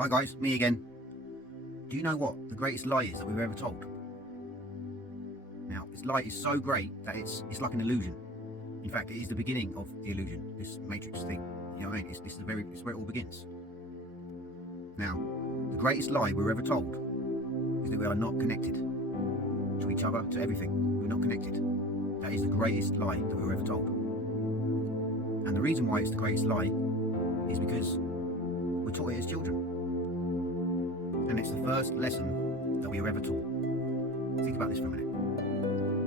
Hi guys, me again. Do you know what the greatest lie is that we've ever told? Now, this lie is so great that it's like an illusion. In fact, it is the beginning of the illusion, this matrix thing. You know what I mean? It's where it all begins. Now, the greatest lie we're ever told is that we are not connected to each other, to everything. We're not connected. That is the greatest lie that we were ever told. And the reason why it's the greatest lie is because we're taught it as children. And it's the first lesson that we were ever taught. Think about this for a minute.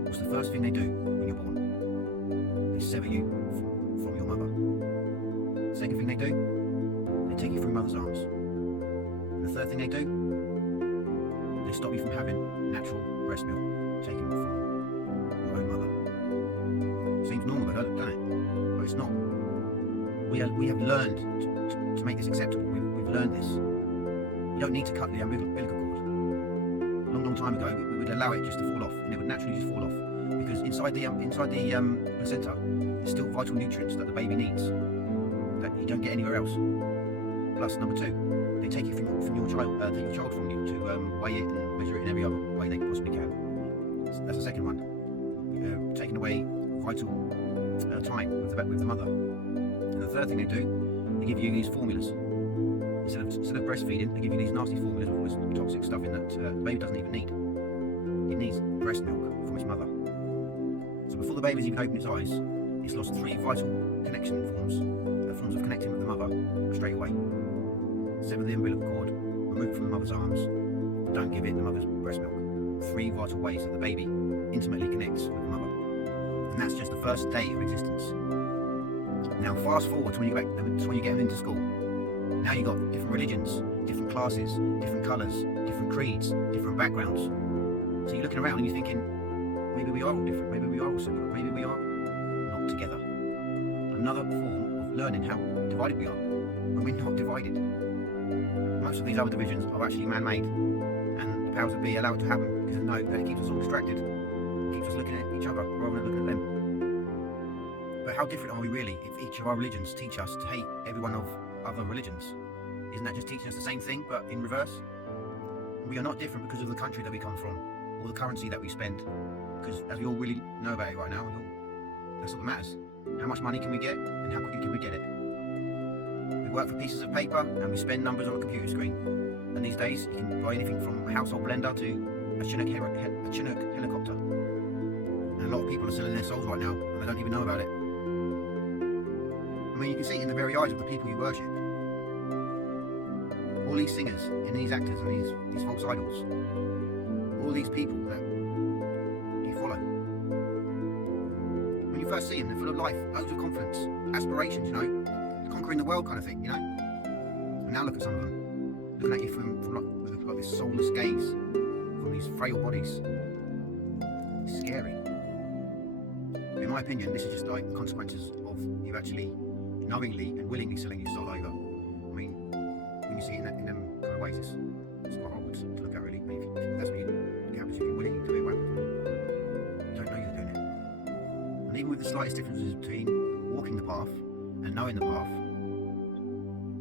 What's the first thing they do when you're born? They sever you from your mother. Second thing they do, they take you from your mother's arms. And the third thing they do, they stop you from having natural breast milk taken from your own mother. Seems normal, doesn't it? But it's not. We have learned to make this acceptable. We've learned this. You don't need to cut the umbilical cord. A long time ago, we would allow it just to fall off, and it would naturally just fall off, because inside the placenta, there's still vital nutrients that the baby needs that you don't get anywhere else. Plus, number two, they take you from your child, take your child from you to weigh it and measure it in every other way they possibly can. So that's the second one. Taking away vital time with the mother. And the third thing they do, they give you these formulas. Instead of breastfeeding, they give you these nasty formulas with all this toxic stuff in that the baby doesn't even need. It needs breast milk from its mother. So before the baby's even opened its eyes, it's lost 3 vital connection forms of connecting with the mother straight away. Sever the umbilical cord, remove it from the mother's arms, don't give it the mother's breast milk. 3 vital ways that the baby intimately connects with the mother. And that's just the first day of existence. Now fast forward to when you get them into school. Now you've got different religions, different classes, different colours, different creeds, different backgrounds. So you're looking around and you're thinking, maybe we are all different, maybe we are all separate, maybe we are not together. Another form of learning how divided we are, when we're not divided. Most of these other divisions are actually man-made, and the powers that be allow it to happen because they know that it keeps us all distracted. It keeps us looking at each other rather than looking at them. But how different are we really if each of our religions teach us to hate every one of other religions? Isn't that just teaching us the same thing but in reverse? We are not different because of the country that we come from or the currency that we spend, because as we all really know about it right now, that's all that matters. How much money can we get and how quickly can we get it? We work for pieces of paper and we spend numbers on a computer screen, and these days you can buy anything from a household blender to a Chinook helicopter, and a lot of people are selling their souls right now and they don't even know about it. I mean, you can see it in the very eyes of the people you worship. All these singers and these actors and these false idols, all these people that you follow. When you first see them, they're full of life, loads of confidence, aspirations, you know, conquering the world kind of thing, you know. And now look at some of them, looking at you from like this soulless gaze, from these frail bodies. It's scary. In my opinion, this is just like the consequences of you actually knowingly and willingly selling your soul over. I mean, when you see it in them kind of ways, it's quite horrible to look at, really. I mean, if that's what you happens, if you're willingly doing it, you don't know you're doing it. And even with the slightest differences between walking the path and knowing the path,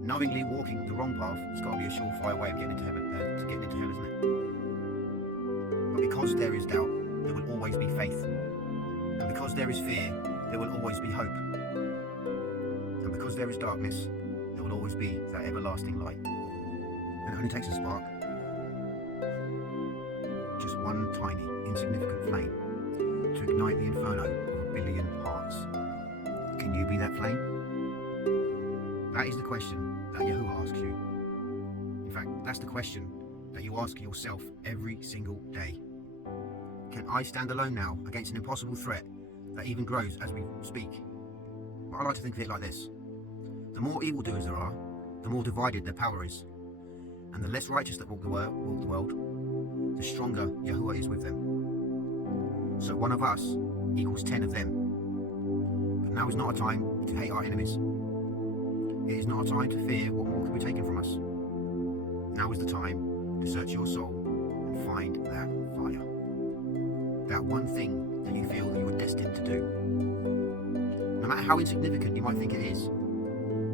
knowingly walking the wrong path has got to be a surefire way of getting into heaven, to getting into hell, isn't it? But because there is doubt, there will always be faith. And because there is fear, there will always be hope. And because there is darkness, there will always be that everlasting light. And it only takes a spark, just one tiny, insignificant flame, to ignite the inferno of 1 billion hearts. Can you be that flame? That is the question that Yahuwah asks you. In fact, that's the question that you ask yourself every single day. Can I stand alone now against an impossible threat that even grows as we speak? Well, I like to think of it like this. The more evildoers there are, the more divided their power is. And the less righteous that walk the world, the stronger Yahuwah is with them. So 1 of us equals 10 of them. But now is not a time to hate our enemies. It is not a time to fear what more can be taken from us. Now is the time to search your soul and find that fire. That one thing that you feel that you are destined to do. No matter how insignificant you might think it is,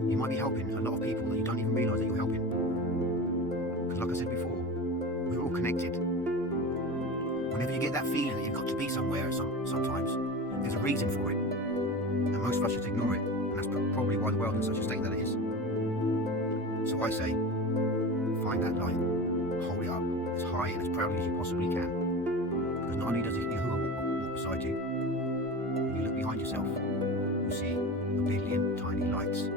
you might be helping a lot of people that you don't even realise that you're helping. connected. Whenever you get that feeling that you've got to be somewhere sometimes, there's a reason for it. And most of us just ignore it. And that's probably why the world is in such a state that it is. So I say, find that light, hold it up as high and as proudly as you possibly can. Because not only does Yahuwah walk beside you, when you look behind yourself, you'll see a billion tiny lights.